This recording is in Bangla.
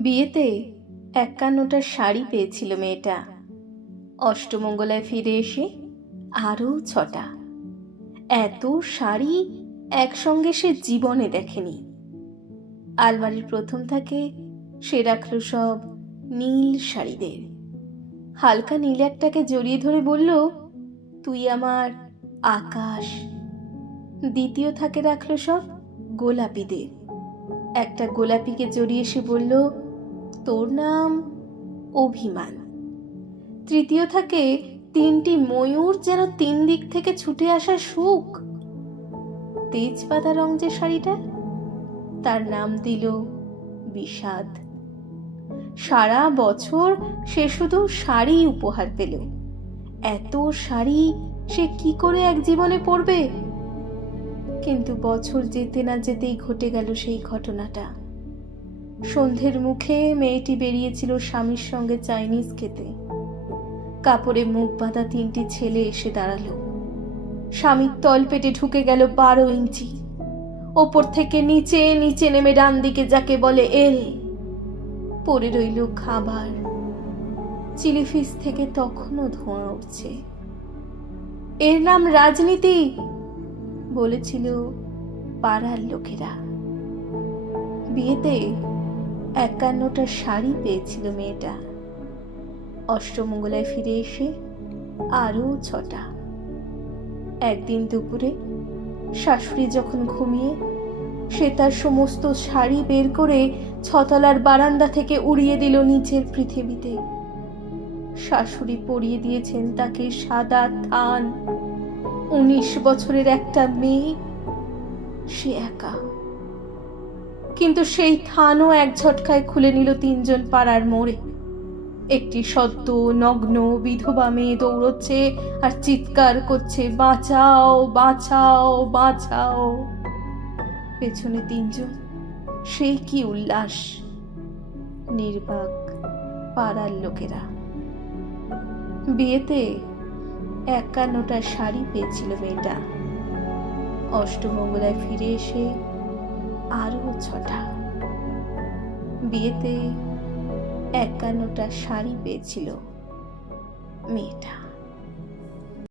বিয়েতে ৫১টা শাড়ি পেয়েছিল মেয়েটা। অষ্টমঙ্গলায় ফিরে এসে আরও ৬টা। এত শাড়ি একসঙ্গে সে জীবনে দেখেনি। আলমারির প্রথম থাকে সে রাখল সব নীল শাড়িদের। হালকা নীল একটাকে জড়িয়ে ধরে বলল, তুই আমার আকাশ। দ্বিতীয় থাকে রাখল সব গোলাপিদের। একটা গোলাপিকে জড়িয়ে সে বলল, তোর নাম অভিমান। তৃতীয় থাকে ৩টি ময়ূর, যেন ৩ দিক থেকে ছুটে আসা সুখ। তেজপাতা রং যে শাড়িটা, তার নাম দিল বিষাদ। সারা বছর সে শুধু শাড়ি উপহার পেল। এত শাড়ি সে কি করে এক জীবনে পরবে? কিন্তু বছর যেতে না যেতেই ঘটে গেল সেই ঘটনাটা। সন্ধ্যের মুখে মেয়েটি বেরিয়েছিল স্বামীর সঙ্গে চাইনিজ খেতে। কাপড়ে মুখ বাঁধা ৩টি ছেলে এসে দাঁড়ালো। স্বামীর তলপেটে ঢুকে গেল ১২ ইঞ্চি। ওপর থেকে নিচে নিচে নেমে ডান দিকে যাকে বলে এল। পড়ে রইল খাবার। চিলি ফিশ থেকে তখনও ধোঁয়া উঠছে। এর নাম রাজনীতি, বলেছিল পাড়ার লোকেরা। বিয়েতে ৫১টা শাড়ি পেয়েছিল মেয়েটা। অষ্টমঙ্গলায় ফিরে এসে আরও ৬টা। একদিন দুপুরে শাশুড়ি যখন ঘুমিয়ে, সে তার সমস্ত শাড়ি বের করে ৬তলার বারান্দা থেকে উড়িয়ে দিল নিচের পৃথিবীতে। শাশুড়ি পরিয়ে দিয়েছেন তাকে সাদা থান। ১৯ বছরের একটা মেয়ে, সে একা। কিন্তু সেই থানও এক ঝটকায় খুলে নিল ৩ জন পাড়ার মোড়ে। একটি সদ্য নগ্ন বিধবা মেয়ে দৌড়চ্ছে আর চিৎকার করছে, বাঁচাও বাঁচাও বাঁচাও। পেছনে ৩ জন, সেই কি উল্লাস! নির্বাক পাড়ার লোকেরা। বিয়েতে ৫১টা শাড়ি পেয়েছিল মেয়েটা। অষ্টমঙ্গলায় ফিরে এসে আরও ৬টা। বিয়েতে ৫১টা শাড়ি পেয়েছিল মেয়েটা।